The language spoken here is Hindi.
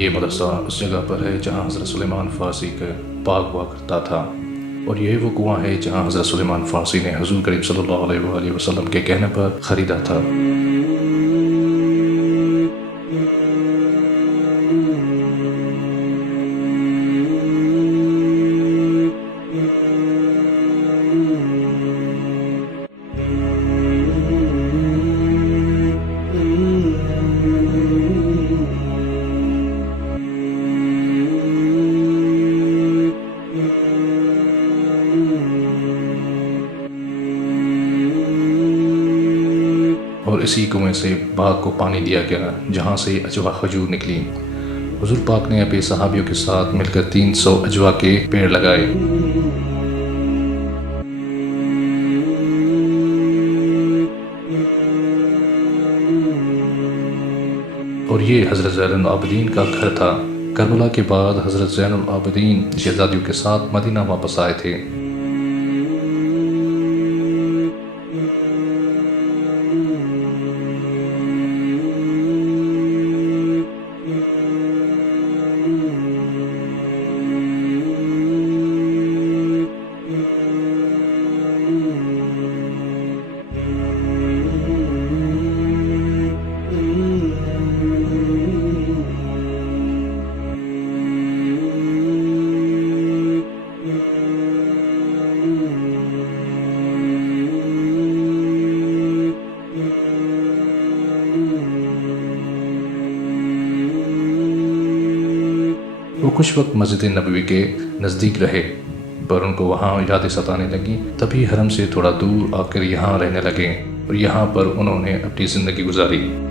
ये मदरसा उस जगह पर है जहाँ हज़रत सुलेमान फ़ारसी का बाग हुआ करता था, और यही वो कुआँ है जहाँ हज़रत सुलेमान फ़ारसी ने हुज़ूर करीम सल्लल्लाहु अलैहि वसल्लम के कहने पर ख़रीदा था। और इसी कुएं से बाग को पानी दिया गया जहाँ से अजवा खजूर निकली। हुज़ूर पाक ने अपने सहाबियों के साथ मिलकर 300 अजवा के पेड़ लगाए। और ये हज़रत ज़ैनुल आबिदीन का घर था। करबला के बाद हज़रत ज़ैनुल आबिदीन शहज़ादियों के साथ मदीना वापस आए थे। वो कुछ वक्त मस्जिद नबवी के नज़दीक रहे, पर उनको वहाँ यादें सताने लगी। तभी हरम से थोड़ा दूर आकर यहाँ रहने लगे और यहाँ पर उन्होंने अपनी ज़िंदगी गुजारी।